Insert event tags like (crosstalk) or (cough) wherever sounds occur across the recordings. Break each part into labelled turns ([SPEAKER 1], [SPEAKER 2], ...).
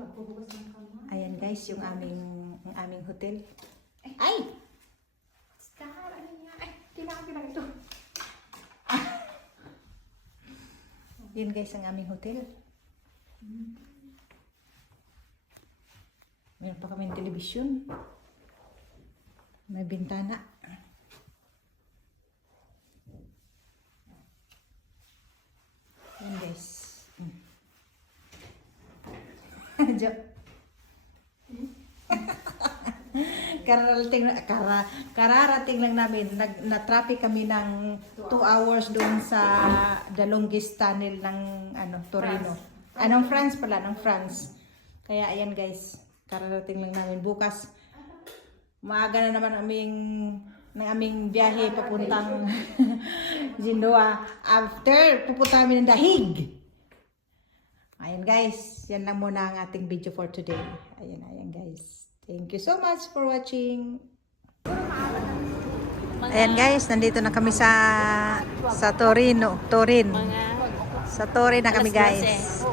[SPEAKER 1] magbubukas ng kamay.
[SPEAKER 2] Ayan guys, yung aming, ang aming hotel. Ay!
[SPEAKER 1] Star, ano niya? Ay, kailangan ko lang ito. (laughs)
[SPEAKER 2] Yun guys, ang aming hotel. Meron pa kami television. May bintana. Yan guys. Mm. Jo. kararating na, kara, kararating lang namin. Nag, na-traffic kami ng 2 hours doon sa the longest tunnel ng ano, Torino. Anong France pala, ng France. Kaya ayan guys, kararating lang namin. Bukas, maaga na naman aming ng aming biyahe papuntang (laughs) Genoa. After, pupunta kami ng Dahig. Ayan guys, yan lang muna ang ating video for today. Ayan, ayan guys. Thank you so much for watching. Ayan guys, nandito na kami sa sa Torino, Torin. Sa Torin na kami guys.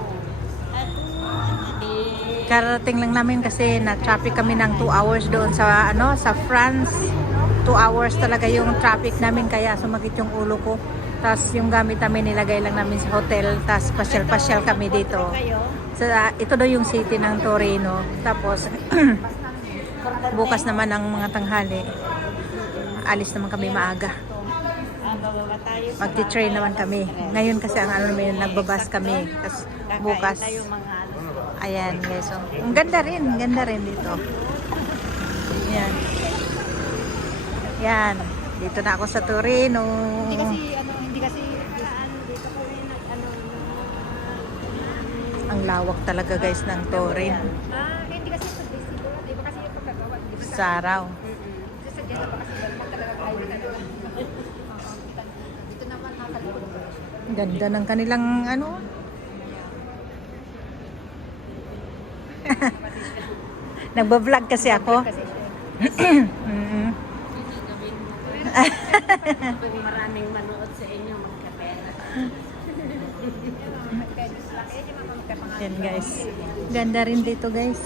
[SPEAKER 2] Karating lang namin kasi na-traffic kami ng 2 hours doon sa ano sa France. 2 hours talaga yung traffic namin kaya sumakit yung ulo ko. Tapos yung gamit namin nilagay lang namin sa hotel. Tapos pasyal-pasyal kami dito. Sa, ito daw yung city ng Torino. Tapos (clears throat) bukas naman ang mga tanghali. Alis naman kami maaga. Magti-train naman kami. Ngayon kasi ang ano naman nagbabas kami. Tapos bukas. Ayan guys. So, ang ganda rin. Ang ganda rin dito. Yan. Yan. Dito na ako sa Torino.
[SPEAKER 1] Hindi kasi, ano, hindi kasi, ano, dito ko rin, ano,
[SPEAKER 2] Ang lawak talaga guys ng Torin.
[SPEAKER 1] ah, hindi kasi sa siguro, di ba kasi yung pagkagawa, di ba sa,
[SPEAKER 2] araw.
[SPEAKER 1] kasi sa dyan, kasi normal talaga tayo talaga. Dito naman nasa likod.
[SPEAKER 2] Ang Ganda ng kanilang ano. (laughs) Nagbablog kasi ako. (clears throat) Mm.
[SPEAKER 3] Maraming manood sa inyo, magkapera.
[SPEAKER 1] kaya Diyos lang, eh, di ba magkapangalan.
[SPEAKER 2] Yan guys. Ganda rin dito guys.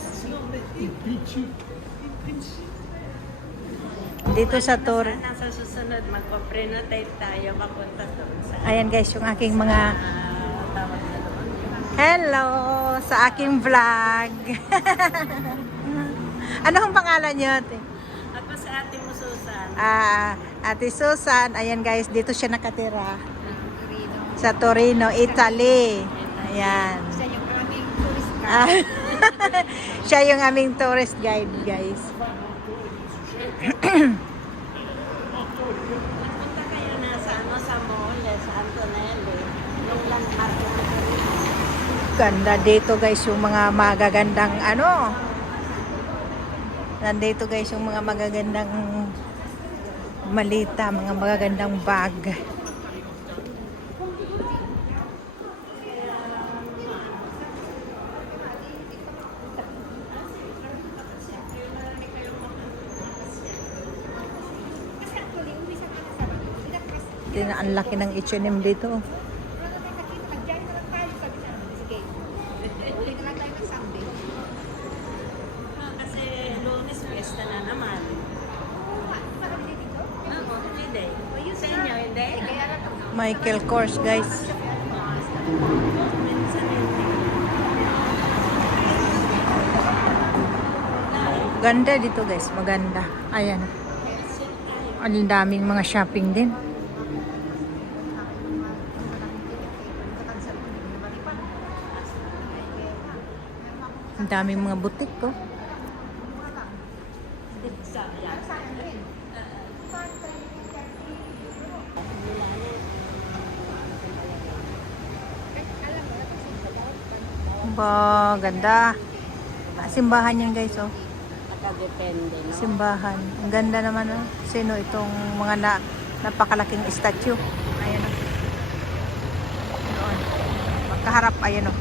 [SPEAKER 2] Dito sa.
[SPEAKER 3] Sana sa susunod, magpa-prenotate tayo papunta doon sa
[SPEAKER 2] Ayan guys, yung aking mga hello sa aking vlog. (laughs) ano ang pangalan niyo? ate?
[SPEAKER 3] Ako sa ate Susan.
[SPEAKER 2] Ah, Ate Susan, ayan guys, dito siya nakatira. Sa Torino, Italy. Ayan.
[SPEAKER 1] Siya yung aming tourist guide.
[SPEAKER 2] Ah, (laughs) siya yung aming tourist guide, guys.
[SPEAKER 3] Punta kayo na sa, ano, sa mall, eh, sa Antonelli. Yung landmark na
[SPEAKER 2] Ganda dito guys yung mga magagandang ano. Nandito guys yung mga magagandang malita, mga magagandang bag.
[SPEAKER 1] Kasi actually, umpisa ka na sa bago. Hindi na
[SPEAKER 2] Tingnan, Ang laki ng H&M dito.
[SPEAKER 1] na na
[SPEAKER 3] kasi lunes, fiesta na naman.
[SPEAKER 1] Oo nga, di ba holiday dito?
[SPEAKER 3] Oo, holiday. Sa inyo, hindi?
[SPEAKER 2] Michael Kors guys.
[SPEAKER 3] Hindi.
[SPEAKER 2] Ganda dito guys, maganda. Ayan. Ang daming mga shopping din. Ang daming mga butik oh. ko. Ba, ganda. Ah, Simbahan yan guys oh.
[SPEAKER 3] Nakadepende, no?
[SPEAKER 2] Simbahan. Ang ganda naman oh. Sino itong mga na, napakalaking statue. Ayan oh. Doon. Magkaharap, ayan oh.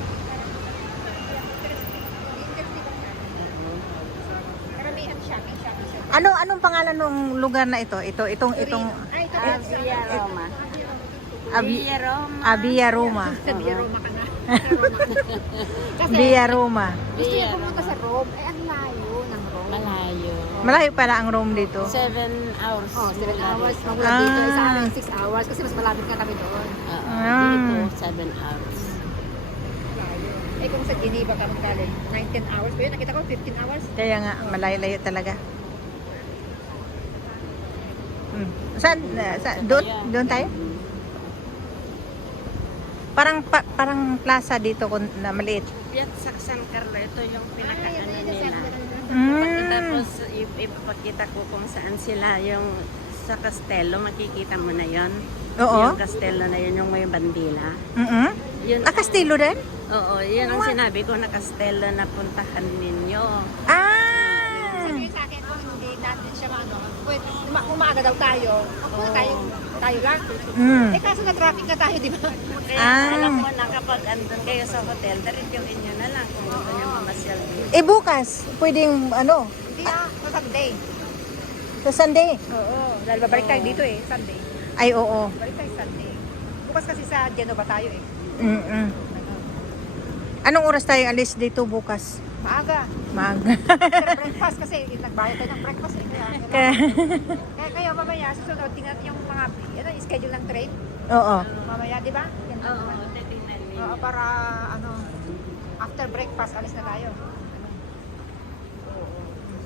[SPEAKER 1] Karamihan shopping, shopping, shopping.
[SPEAKER 2] Ano anong pangalan ng lugar na ito? Ito itong itong
[SPEAKER 1] ito.
[SPEAKER 3] Ah, Via Roma.
[SPEAKER 2] Abi,
[SPEAKER 3] Via Roma.
[SPEAKER 2] Abia Roma. (laughs)
[SPEAKER 1] Sa Via Roma ka na. (laughs) Kasi
[SPEAKER 2] Via Roma.
[SPEAKER 1] gusto niya pumunta sa Rome. Eh, ang layo ng Rome.
[SPEAKER 3] Malayo.
[SPEAKER 2] Malayo pala ang Rome dito.
[SPEAKER 3] Seven hours.
[SPEAKER 1] Oh, 7
[SPEAKER 3] mula
[SPEAKER 1] hours.
[SPEAKER 3] dito.
[SPEAKER 1] Magmula dito,
[SPEAKER 2] Ah.
[SPEAKER 1] sa amin 6 hours. Kasi mas malapit nga kami doon.
[SPEAKER 3] Oo,
[SPEAKER 2] Ah.
[SPEAKER 3] Dito, seven hours.
[SPEAKER 1] Layo. Eh, kung sa Geneva ka magaling, 19 hours. Pero nakita ko, 15 hours.
[SPEAKER 2] Kaya nga, malayo-layo talaga. Hmm. Saan? uh, sa, doon? Doon tayo? Parang pa- parang plaza dito kung na maliit.
[SPEAKER 3] Piazza San Carlo, ito yung pinaka-ano nila.
[SPEAKER 2] Mm.
[SPEAKER 3] Tapos ip- ipapakita ko kung saan sila yung sa Castello, makikita mo na yon.
[SPEAKER 2] Oo.
[SPEAKER 3] Yung Castello na yun, yung may bandila.
[SPEAKER 2] Mm-mm.
[SPEAKER 3] Yun,
[SPEAKER 2] Ah, Castillo din?
[SPEAKER 3] Oo, yun ang sinabi ko na Castello na puntahan ninyo.
[SPEAKER 2] Ah!
[SPEAKER 1] Sabi niya sa akin, kung hindi natin siya maano, pwede, uma- umaga daw tayo. Ako tayo, tayo lang.
[SPEAKER 2] Mm.
[SPEAKER 1] Eh, kaso na-traffic na tayo, di ba?
[SPEAKER 3] Kaya
[SPEAKER 2] Ah.
[SPEAKER 3] alam mo na kapag andun kayo sa hotel, diretsuhin nyo na lang kung gusto nyo mamasyal dito.
[SPEAKER 2] Eh bukas, pwedeng ano,
[SPEAKER 1] Hindi ah, sa Sunday.
[SPEAKER 2] sa Sunday.
[SPEAKER 1] Oo, dahil babalik tayo dito eh, Sunday.
[SPEAKER 2] Ay, oo.
[SPEAKER 1] Balik tayo Sunday. Bukas kasi sa Genova tayo eh.
[SPEAKER 2] Mm-mm. Anong oras tayo alis dito bukas?
[SPEAKER 1] Maaga.
[SPEAKER 2] Maaga.
[SPEAKER 1] Pero breakfast kasi nagbayad tayo ng breakfast eh. Kaya,
[SPEAKER 2] Kaya,
[SPEAKER 1] kaya, kaya mamaya, susunod, tingnan yung mga, ano, schedule ng train.
[SPEAKER 2] oo.
[SPEAKER 1] Mamaya, di ba?
[SPEAKER 3] Oo, ninyo.
[SPEAKER 1] Oo, para, ano, after breakfast, alis na tayo.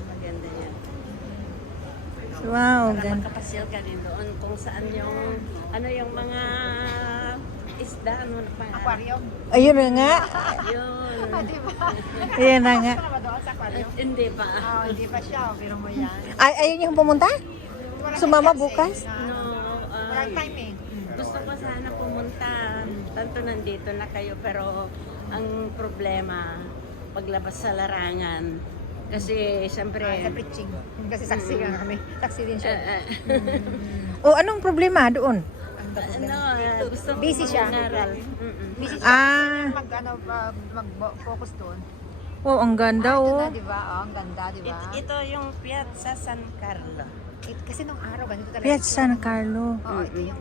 [SPEAKER 3] Maganda yan.
[SPEAKER 2] Wow,
[SPEAKER 3] Para
[SPEAKER 2] ganda.
[SPEAKER 3] makapasyal ka din doon kung saan yung, ano yung mga isda, ano na pa.
[SPEAKER 1] Aquarium.
[SPEAKER 2] Ayun na nga.
[SPEAKER 3] Yun.
[SPEAKER 1] Ah, di ba? (laughs)
[SPEAKER 2] Ayun na nga.
[SPEAKER 1] Gusto na doon sa aquarium?
[SPEAKER 3] Hindi pa.
[SPEAKER 1] Ah, hindi pa siya. oh, Pero mo yan.
[SPEAKER 2] Ay, ayun yung pumunta? Sumama bukas?
[SPEAKER 1] eh, na-
[SPEAKER 3] No, ah,
[SPEAKER 1] Walang time eh.
[SPEAKER 3] gusto ko sana pumunta. Tanto nandito na kayo pero ang problema paglabas sa larangan. Kasi
[SPEAKER 1] Ah, sa
[SPEAKER 3] siyempre
[SPEAKER 1] preaching. Kasi saksi nga kami. Saksi din
[SPEAKER 3] eh,
[SPEAKER 1] siya.
[SPEAKER 3] eh, (laughs)
[SPEAKER 2] O anong problema doon?
[SPEAKER 1] Ang
[SPEAKER 3] ano, eh, gusto ko
[SPEAKER 1] Busy siya.
[SPEAKER 3] Mm-mm.
[SPEAKER 1] Busy siya.
[SPEAKER 2] Ah.
[SPEAKER 1] Mag, ano, mag, mag-focus doon.
[SPEAKER 2] Oh, ang ganda
[SPEAKER 1] Ah, ito
[SPEAKER 2] oh.
[SPEAKER 1] na, di ba? Oh, ang ganda, di ba?
[SPEAKER 3] Ito, ito yung Piazza San Carlo.
[SPEAKER 1] It- kasi nung araw, ganito talaga.
[SPEAKER 2] Piazza San Carlo.
[SPEAKER 1] Oo, ito yung...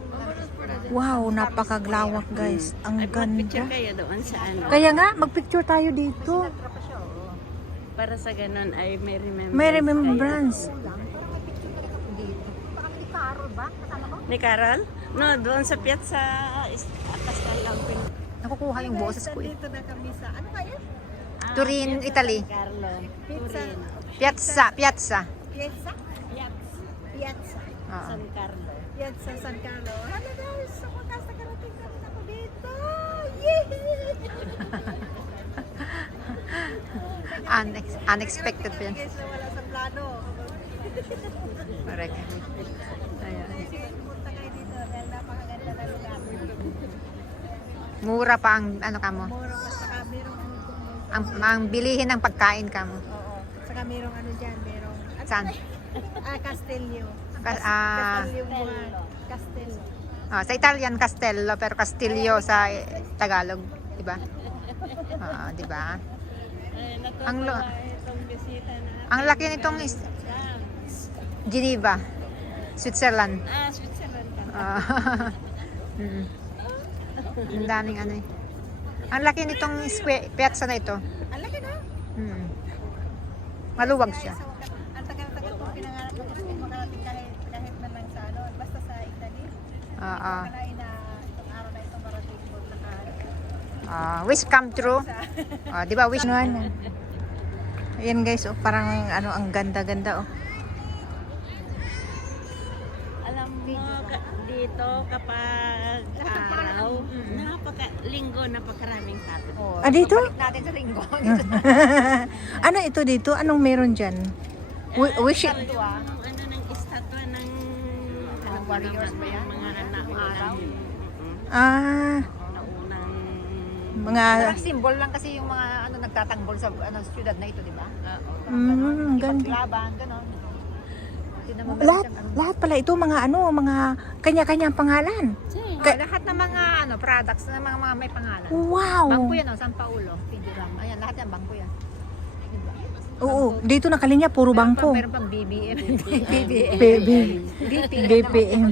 [SPEAKER 2] Wow, napakaglawak guys. Ang
[SPEAKER 3] Ay, mag-picture
[SPEAKER 2] ganda.
[SPEAKER 3] kayo doon sa ano.
[SPEAKER 2] Kaya nga, magpicture tayo dito.
[SPEAKER 1] Tropa siya, oo.
[SPEAKER 3] Para sa ganun ay may remembrance
[SPEAKER 2] May remembrance.
[SPEAKER 1] Lang, parang may picture talaga dito. Baka hindi Carol ba? Kasama ko?
[SPEAKER 3] Ni Carol? No, doon sa Piazza is- Castello.
[SPEAKER 1] Nakukuha yung boses ko eh.
[SPEAKER 2] Dito na kami sa, ano ba yan?
[SPEAKER 3] Ah,
[SPEAKER 1] Turin,
[SPEAKER 3] Piazza
[SPEAKER 1] Italy.
[SPEAKER 3] Carlo.
[SPEAKER 2] Pizza.
[SPEAKER 3] Turin.
[SPEAKER 1] Piazza, piazza.
[SPEAKER 2] Piazza? Piazza.
[SPEAKER 1] Oo.
[SPEAKER 3] San Carlo.
[SPEAKER 2] Piazza San Carlo. Hala guys, sa wakas nakarating kami na ako dito. Yay! (laughs)
[SPEAKER 1] Unex- unexpected pa yan.
[SPEAKER 2] Wala sa plano.
[SPEAKER 1] Correct. (laughs) Ayan. Mura pa ang ano ka mo.
[SPEAKER 2] Moro pa saka merong ano dun.
[SPEAKER 1] Ang, ang bilihin ng pagkain ka mo.
[SPEAKER 2] Oo. Saka merong ano dyan, merong... Ano
[SPEAKER 1] Saan?
[SPEAKER 2] ba? Ah, Castelio.
[SPEAKER 1] Kas, ah,
[SPEAKER 2] Castelio. Castelio.
[SPEAKER 1] ah, sa Italian Castello pero Castillo sa eh, Tagalog, 'di ba? Ah, 'di ba? Ang lo-. Ang laki nitong is Geneva, Switzerland.
[SPEAKER 3] Ah, Switzerland.
[SPEAKER 1] Ah, (laughs) mm. Ang daming ano eh. Ang laki nitong square, piazza na ito.
[SPEAKER 2] Ang laki na.
[SPEAKER 1] Mm. Maluwag siya.
[SPEAKER 2] Ang tagal-tagal kong pinangarap ko kasi makarating kahit, kahit man lang sa ano, basta sa Italy.
[SPEAKER 1] Ah, ah.
[SPEAKER 2] Kalain na itong araw na ito marating ko saka
[SPEAKER 1] Ah, wish come true. Ah, 'di ba? Wish
[SPEAKER 2] Ano ano? Ayan guys, oh, parang ano ang ganda-ganda oh.
[SPEAKER 3] Alam mo, ka- dito kapag araw, napaka, linggo, napakaraming tao.
[SPEAKER 1] Oh,
[SPEAKER 2] Ah, dito?
[SPEAKER 1] Balik natin sa linggo. (laughs)
[SPEAKER 2] ano ito dito? Anong meron dyan? Wi- wish it.
[SPEAKER 1] Statwa.
[SPEAKER 3] Ano, ano ng estatwa ng ano ba
[SPEAKER 1] warriors
[SPEAKER 3] naman,
[SPEAKER 1] ba yan?
[SPEAKER 3] Mga
[SPEAKER 1] Araw?
[SPEAKER 3] mm,
[SPEAKER 2] Ah,
[SPEAKER 3] naunang,
[SPEAKER 2] mga
[SPEAKER 1] Parang symbol lang kasi yung mga ano nagtatanggol sa ano syudad na ito, 'di ba?
[SPEAKER 3] oo.
[SPEAKER 2] mm, ganda.
[SPEAKER 1] Ipaglaban, gano'n. Naman
[SPEAKER 2] Lahat,
[SPEAKER 1] siyang ano.
[SPEAKER 2] lahat pala ito mga ano, mga kanya-kanyang pangalan.
[SPEAKER 1] Ah, lahat ng mga ano products na mga, mga may pangalan.
[SPEAKER 2] Wow.
[SPEAKER 1] Bangko yan, oh, San Paulo, Pinduram. Ayan, lahat yan bangko yan. Diba?
[SPEAKER 2] Oo, dito na kalinya puro
[SPEAKER 1] Meron
[SPEAKER 2] bangko.
[SPEAKER 1] pang, meron pang BBM. (laughs) BBM.
[SPEAKER 2] BB.
[SPEAKER 1] BPM.
[SPEAKER 2] BPM.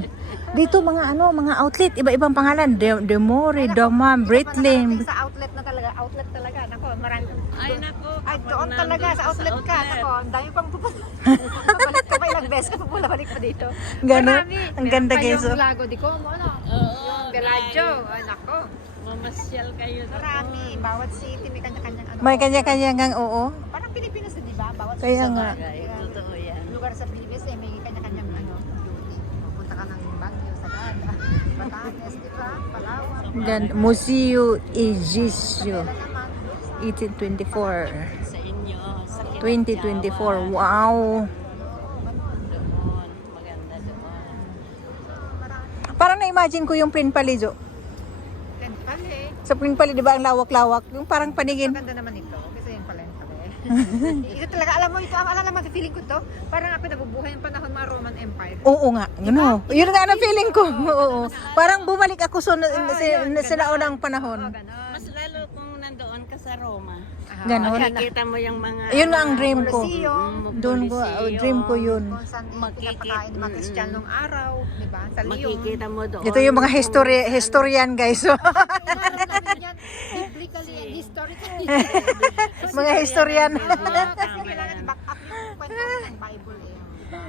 [SPEAKER 2] Dito mga ano, mga outlet, iba-ibang pangalan. De Demore, Domam, Breitling.
[SPEAKER 1] Sa outlet na talaga, outlet talaga. Nako, marami.
[SPEAKER 3] Ay, nako.
[SPEAKER 1] Ay, doon talaga sa
[SPEAKER 3] ka
[SPEAKER 1] outlet ka.
[SPEAKER 3] outlet,
[SPEAKER 1] Nako, ang dami pang pupunta. (laughs) Ilang beses ka pupula balik pa dito.
[SPEAKER 2] Gano'n?
[SPEAKER 1] Marami.
[SPEAKER 2] Ang ganda
[SPEAKER 1] Meron pa
[SPEAKER 2] guys.
[SPEAKER 1] Yung
[SPEAKER 2] oh.
[SPEAKER 1] Lago di Como, ano?
[SPEAKER 3] Oo.
[SPEAKER 1] Yung Bellagio. Ay, nako.
[SPEAKER 3] Mamasyal kayo doon.
[SPEAKER 1] Marami. Bawat city may kanya-kanyang ano.
[SPEAKER 2] May kanya-kanya ngang oo.
[SPEAKER 1] Parang Pilipinas di ba? Bawat
[SPEAKER 2] Kaya nga.
[SPEAKER 3] Totoo yan.
[SPEAKER 1] lugar sa Pilipinas eh, may kanya-kanyang ano. Pupunta ka ng Baguio, Sagada, Batanes, di ba? Palawan.
[SPEAKER 2] Ganda. Museo Egidio.
[SPEAKER 1] Kailan naman?
[SPEAKER 2] 1824.
[SPEAKER 3] Sa inyo, sa
[SPEAKER 2] 2024. Wow.
[SPEAKER 3] Doon, maganda doon.
[SPEAKER 2] Parang na-imagine ko yung Prin Palizo.
[SPEAKER 1] Then pala eh.
[SPEAKER 2] Sa Prin Pali, di ba ang lawak-lawak? Yung parang paningin.
[SPEAKER 1] Maganda naman ito. Kasi yun pala yun pala (laughs) ito talaga, alam mo ito, ang alam naman, feeling ko to, parang ako nabubuhay yung panahon mga Roman Empire.
[SPEAKER 2] Oo nga, ano. Yun nga ang feeling ko. Oo. Parang bumalik ako sa, sa, sa naunang panahon.
[SPEAKER 1] Oo.
[SPEAKER 3] Mas lalo kung nandoon ka sa Roma.
[SPEAKER 2] Ganon.
[SPEAKER 3] Makikita mo yung mga...
[SPEAKER 2] Yun na ang dream ko.
[SPEAKER 1] Colosseum,
[SPEAKER 2] Doon ko, dream ko yun.
[SPEAKER 1] Kung saan
[SPEAKER 3] Makikita-
[SPEAKER 1] pinapakain mga Christian nung araw, di ba? Sa.
[SPEAKER 3] Makikita mo doon.
[SPEAKER 2] Ito yung mga history, historian guys.
[SPEAKER 1] Biblically and historically. (laughs)
[SPEAKER 2] mga historian.
[SPEAKER 3] Oo, tama
[SPEAKER 1] Kailangan back up yung kwento ng Bible eh. di ba?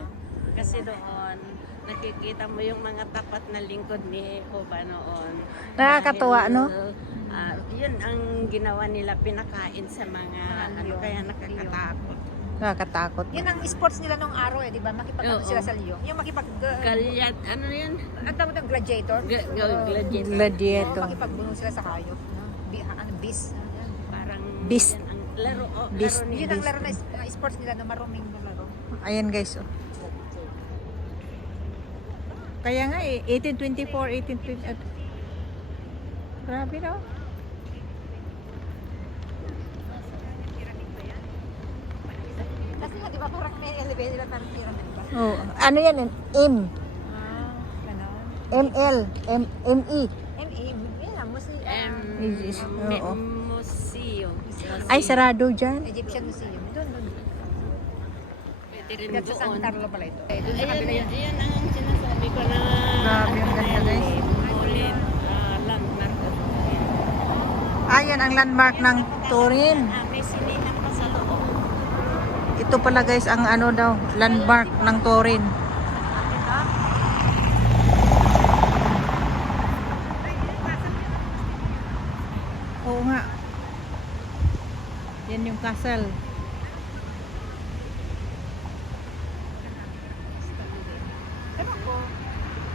[SPEAKER 3] Kasi doon, nakikita mo yung mga tapat na lingkod ni Hoba noon.
[SPEAKER 2] Nakakatuwa,
[SPEAKER 3] Dahil,
[SPEAKER 2] no?
[SPEAKER 3] ah, yun ang ginawa nila, pinakain sa mga, ano
[SPEAKER 1] Lyon.
[SPEAKER 3] kaya nakakatakot.
[SPEAKER 2] Nakakatakot.
[SPEAKER 1] Yun ang sports nila nung araw eh, di ba? Makipag ano
[SPEAKER 3] Oo.
[SPEAKER 1] sila sa Lyon. Yung makipag... Uh,
[SPEAKER 3] Kalyat, ano yun?
[SPEAKER 1] ang tawag ng gladiator?
[SPEAKER 3] Ga- ga- gladiator.
[SPEAKER 1] Oo,
[SPEAKER 2] Gladiator.
[SPEAKER 1] makipagbuno sila sa hayop. No? Bi, ano, bis. Ano yan?
[SPEAKER 3] Parang
[SPEAKER 2] Beast.
[SPEAKER 3] yan ang laro, oh,
[SPEAKER 2] Beast.
[SPEAKER 3] laro ni
[SPEAKER 1] Yun ang laro na is- na sports nila na maruming na laro.
[SPEAKER 2] Ayan guys. Oh. Kaya nga eh, 1824, 1820. at- Grabe no?
[SPEAKER 1] Kasi nga, di ba, parang may elevator parang pyramid ba?
[SPEAKER 2] Oh, ano yan? eh? M.
[SPEAKER 1] Ah, ganon.
[SPEAKER 2] ML. M, ME. Is-
[SPEAKER 3] me-
[SPEAKER 2] oo.
[SPEAKER 3] museo.
[SPEAKER 2] Ay, sarado dyan.
[SPEAKER 1] Egyptian Museum. Doon, doon.
[SPEAKER 3] Pwede rin
[SPEAKER 1] Pigat sa San
[SPEAKER 3] doon.
[SPEAKER 1] Carlo pala ito. Eh, doon sa
[SPEAKER 3] Ayan,
[SPEAKER 1] kabila
[SPEAKER 3] ayan,
[SPEAKER 1] yan.
[SPEAKER 3] ayan ang ko na
[SPEAKER 2] Grabe, ang ganda, guys.
[SPEAKER 3] ulit ah, landmark.
[SPEAKER 2] Ayan ang landmark ng Turin.
[SPEAKER 3] Ah, may sinihan pa sa loob.
[SPEAKER 2] Ito pala guys ang ano daw, landmark ng Turin. Oo nga. Yan yung castle.
[SPEAKER 1] Ewan ko.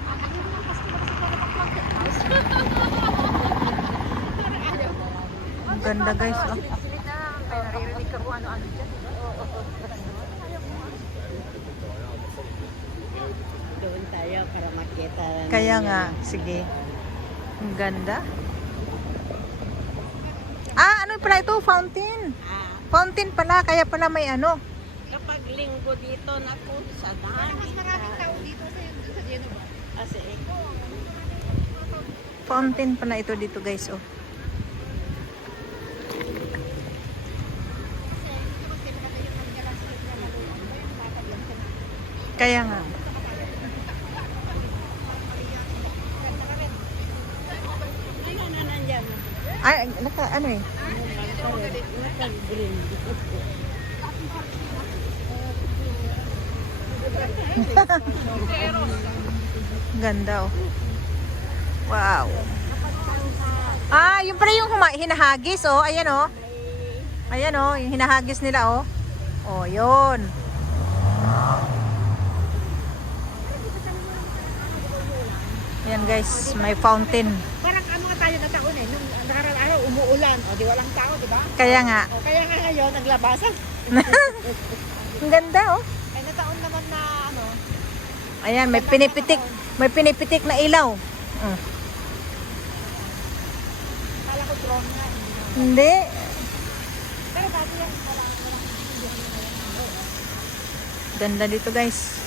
[SPEAKER 1] Ang ayaw mo ng pasto na kasi para pag-content
[SPEAKER 2] Ang ganda guys. Oh.
[SPEAKER 1] Na, naririnig ka kung ano-ano dyan.
[SPEAKER 3] Doon tayo para makita.
[SPEAKER 2] Kaya nga, sige. Ang ganda. Ah, ano pala ito? Fountain.
[SPEAKER 3] Ah,
[SPEAKER 2] Fountain pala, kaya pala may ano.
[SPEAKER 3] kapag linggo dito, naku, sa dami.
[SPEAKER 1] Mas maraming tao dito sa, sa Genova.
[SPEAKER 3] Kasi
[SPEAKER 2] Fountain pala ito dito guys. Oh. Kaya nga. Ay, naka, ano eh. (laughs) Ganda oh. Wow. Ah, yung pala yung hinahagis oh. Ayan oh. Ayan oh, yung hinahagis nila oh. Oh, yun. Ayan guys, may fountain.
[SPEAKER 1] Parang ano nga tayo na taon eh, nung nakaraan araw umuulan, o di walang tao, di ba?
[SPEAKER 2] Kaya nga.
[SPEAKER 1] O kaya nga ngayon, naglabasan. (laughs)
[SPEAKER 2] Ang ganda oh.
[SPEAKER 1] Ay nataon naman na ano,
[SPEAKER 2] Ayan, may pinipitik. May pinipitik na ilaw. Mm.
[SPEAKER 1] kala ko drone nga. Hindi. Pero dati yan, wala, wala.
[SPEAKER 2] Ganda dito guys.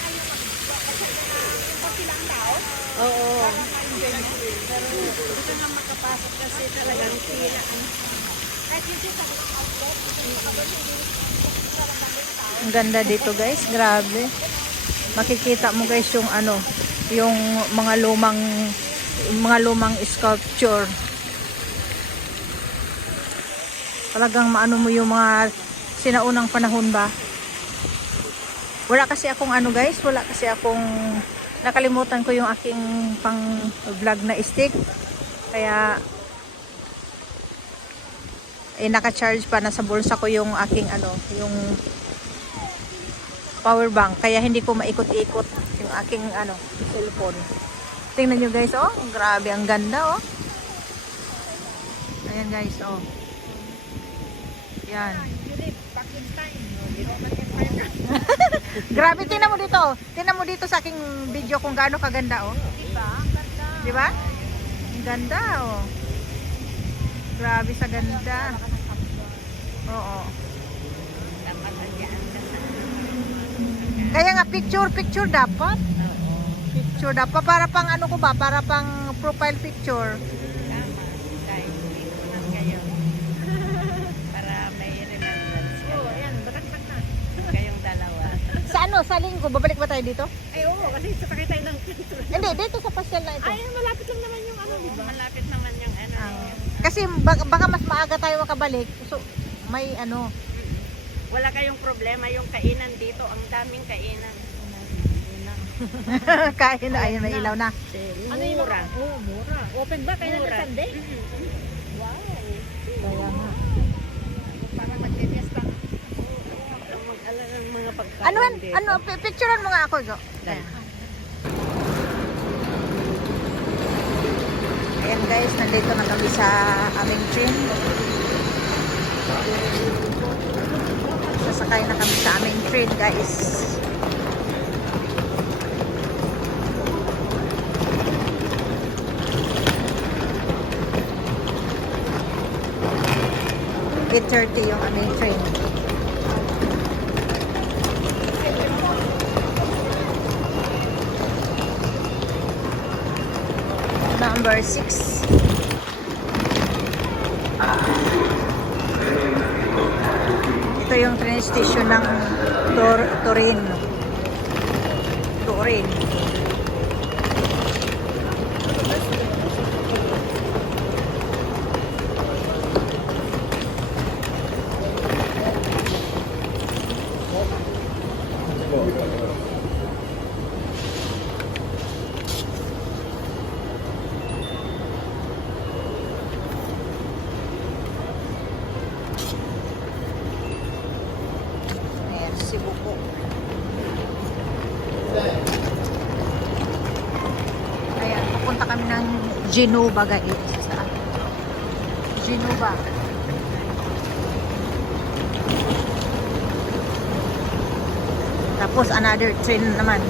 [SPEAKER 3] Oo. Pero gusto na makapasok kasi talagang pila.
[SPEAKER 2] Ang ganda dito guys, grabe. Makikita mo guys yung ano, yung mga lumang mga lumang sculpture. Talagang maano mo yung mga sinaunang panahon ba? Wala kasi akong ano guys, wala kasi akong nakalimutan ko yung aking pang vlog na stick. Kaya eh naka-charge pa nasa bulsa ko yung aking ano, yung power bank kaya hindi ko maikot-ikot yung aking ano, cellphone. Tingnan nyo guys, oh, grabe ang ganda, oh. Ayan guys, oh. Yan. Grabe, tingnan mo dito. Tingnan mo dito sa aking video kung gaano kaganda, oh. Di ba? Ang ganda, oh. Grabe sa ganda. Oo. Kaya nga picture picture dapat. Picture dapat para pang ano ko ba? Para pang profile picture. Sa ano? Sa linggo babalik ba tayo dito?
[SPEAKER 3] Ay, oo. Kasi sakay tayo ng
[SPEAKER 2] Hindi, dito sa pastel na ito.
[SPEAKER 3] Ay, malapit lang naman yung ano, di ba? Malapit naman yung ano.
[SPEAKER 2] Ah. Kasi baka, baka mas maaga tayo makabalik. So may ano,
[SPEAKER 3] Wala kayong problema yung kainan dito. Ang daming kainan. (laughs)
[SPEAKER 2] kain na ayun may ilaw na.
[SPEAKER 3] Ano yung mura?
[SPEAKER 4] Oh, mura. Open ba? Kailan
[SPEAKER 3] Mura.
[SPEAKER 4] na Sunday?
[SPEAKER 2] Kaya nga.
[SPEAKER 4] Parang magte-testa.
[SPEAKER 3] Ang mag-alala ng
[SPEAKER 2] Ano
[SPEAKER 3] dito.
[SPEAKER 2] ano pi- picturean mo nga ako, Go. Ayan guys, nandito na kami sa aming train. Sasakay na kami sa aming train guys. Eight thirty yung aming train. Number six. Ito yung train station ng Tor Turin. Turin. Ayan, Cebu po. Ayan, pupunta kami ng Genova guys. Genova. Tapos another train naman.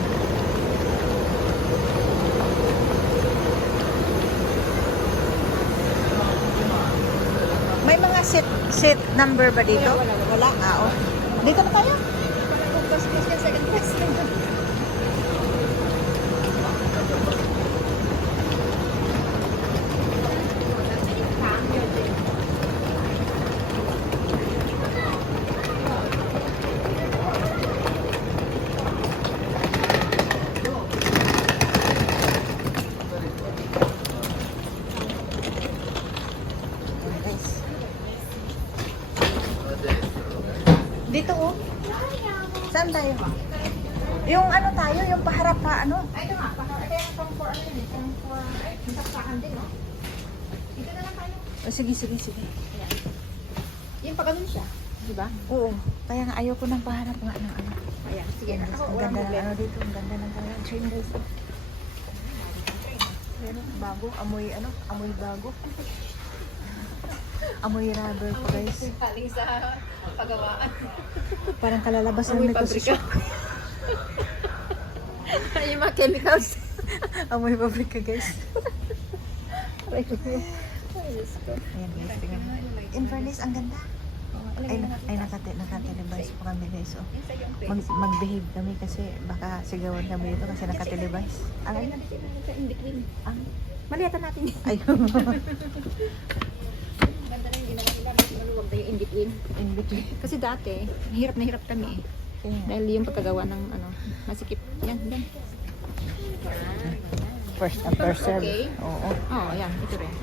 [SPEAKER 2] May mga seat seat number ba dito? Wala, wala. Ah, oh. Dito na tayo.
[SPEAKER 4] First class second class ka.
[SPEAKER 2] Guys. Dito oh. Saan tayo? Yung ano tayo, yung paharap pa ano?
[SPEAKER 4] Ay, ito nga. Ito yung pang for ano yun eh. Pang for, yung taksakan din, no? Dito na lang tayo.
[SPEAKER 2] Oh, sige, sige, sige.
[SPEAKER 4] Yung pag ganun siya. Di ba?
[SPEAKER 2] Oo. Kaya nga ayaw ko ng paharap nga ng ano.
[SPEAKER 4] Ayan. Sige.
[SPEAKER 2] Yan,
[SPEAKER 4] Ako,
[SPEAKER 2] ang ganda ng ano dito, ang ganda ng kaya train guys. Pero bago, amoy ano, amoy bago. amoy rubber pa guys.
[SPEAKER 4] Paling sa pagawaan.
[SPEAKER 2] Parang kalalabas ng may
[SPEAKER 4] pabrika.
[SPEAKER 2] kusisyon. (laughs)
[SPEAKER 4] yung mga chemicals. (laughs)
[SPEAKER 2] amoy pabrika guys. Aray ko. Ayan guys, tingnan. In fairness, ang ganda. Ay, ay nakate, nakatelevise po kami guys. Oh. Mag, mag-behave kami kasi baka sigawan kami dito kasi nakatelevise. Ay,
[SPEAKER 1] in between.
[SPEAKER 2] ang,
[SPEAKER 1] Maliyatan natin yun. (laughs)
[SPEAKER 2] ay,
[SPEAKER 1] Ganda na yung ginawa nila. Mas maluwag na yung in between.
[SPEAKER 2] in between.
[SPEAKER 1] Kasi dati, hirap na hirap kami eh.
[SPEAKER 2] Kaya,
[SPEAKER 1] Dahil yung pagkagawa ng ano, masikip. Yan, yan.
[SPEAKER 2] first and first serve.
[SPEAKER 1] Okay.
[SPEAKER 2] Oo.
[SPEAKER 1] Oh, yan. Ito rin.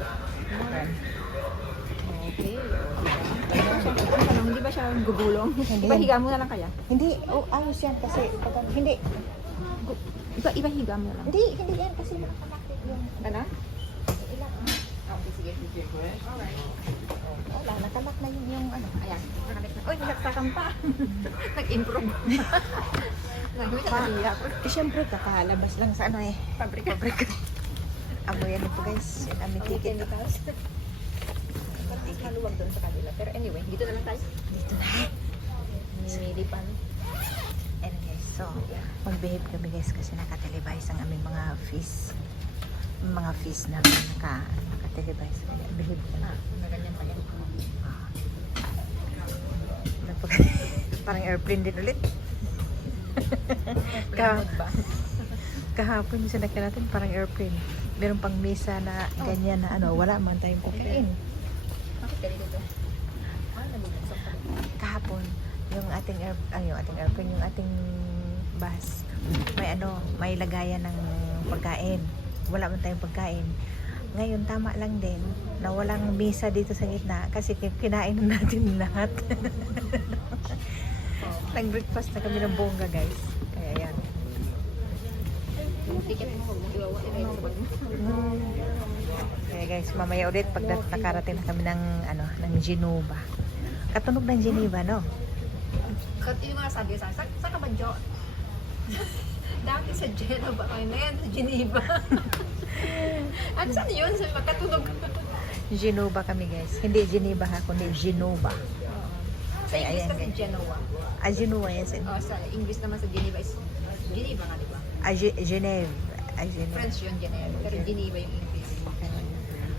[SPEAKER 1] Okay. Ano, hindi ba siya gugulong?
[SPEAKER 2] Hindi.
[SPEAKER 1] Iba higa mo na lang kaya?
[SPEAKER 2] Hindi, oh, ayos yan kasi, pag, hindi,
[SPEAKER 1] Iba, iba higa mo na lang.
[SPEAKER 2] hindi, hindi yan kasi
[SPEAKER 1] Gana?
[SPEAKER 2] ilang,
[SPEAKER 1] okay, sige. Alright.
[SPEAKER 2] wala, nakalak na yung, yung ano.
[SPEAKER 1] Ayan. Nakalik na. Uy, nagtakam pa. Nag-improve. Nagawin na kaliya ko.
[SPEAKER 2] Eh, syempre, kakalabas lang sa ano eh.
[SPEAKER 1] Pabrika.
[SPEAKER 2] Pabrika. Amoy ano po guys, yung aming ticket.
[SPEAKER 1] chemicals. Maluwag doon sa kabila. Pero anyway, dito na lang tayo.
[SPEAKER 2] Dito na.
[SPEAKER 1] Mimili pa.
[SPEAKER 2] And guys, so, kami guys kasi nakatelevise ang aming mga fees. Mga fees na naka, nakatelevise. Kaya behave.
[SPEAKER 1] Ah, na ganyan pa yan.
[SPEAKER 2] Parang airplane din ulit. (laughs) Ka- kahapon yung sinakyan natin, parang airplane. Meron pang misa na ganyan na ano, wala man tayong?
[SPEAKER 1] Ah, pa.
[SPEAKER 2] Kahapon, yung ating air, ay, yung ating airplane, yung ating bus, may ano, may lagayan ng pagkain. Wala man tayong pagkain. Ngayon, tama lang din na walang misa dito sa gitna kasi kin- kinain na natin lahat. (laughs) Nag-breakfast na kami ng bongga, guys. Kaya yan.
[SPEAKER 1] Mo.
[SPEAKER 2] Kaya guys, mamaya ulit pag na- nakarating na kami ng ano, ng Genova. Katunog ng Geneva, no?
[SPEAKER 1] Kat yung mga sabi sa sa sa ka ba, Jo? (laughs) Dati sa Genova kayo na yan, sa Geneva. (laughs) ano saan yun? Sa magkatunog.
[SPEAKER 2] Genova kami, guys. Hindi Geneva ha, kundi Genova.
[SPEAKER 1] Sa English
[SPEAKER 2] ayan,
[SPEAKER 1] kasi
[SPEAKER 2] guys.
[SPEAKER 1] Genoa.
[SPEAKER 2] Ah, Genova yan. sin-
[SPEAKER 1] Oh, sa English naman sa Geneva is Geneva nga, di ba?
[SPEAKER 2] Ah, Ge- Geneve. Geneve.
[SPEAKER 1] French yun, Geneva. Pero Geneva yung English.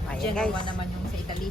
[SPEAKER 2] Ayan,
[SPEAKER 1] Genoa
[SPEAKER 2] guys.
[SPEAKER 1] naman yung sa Italy.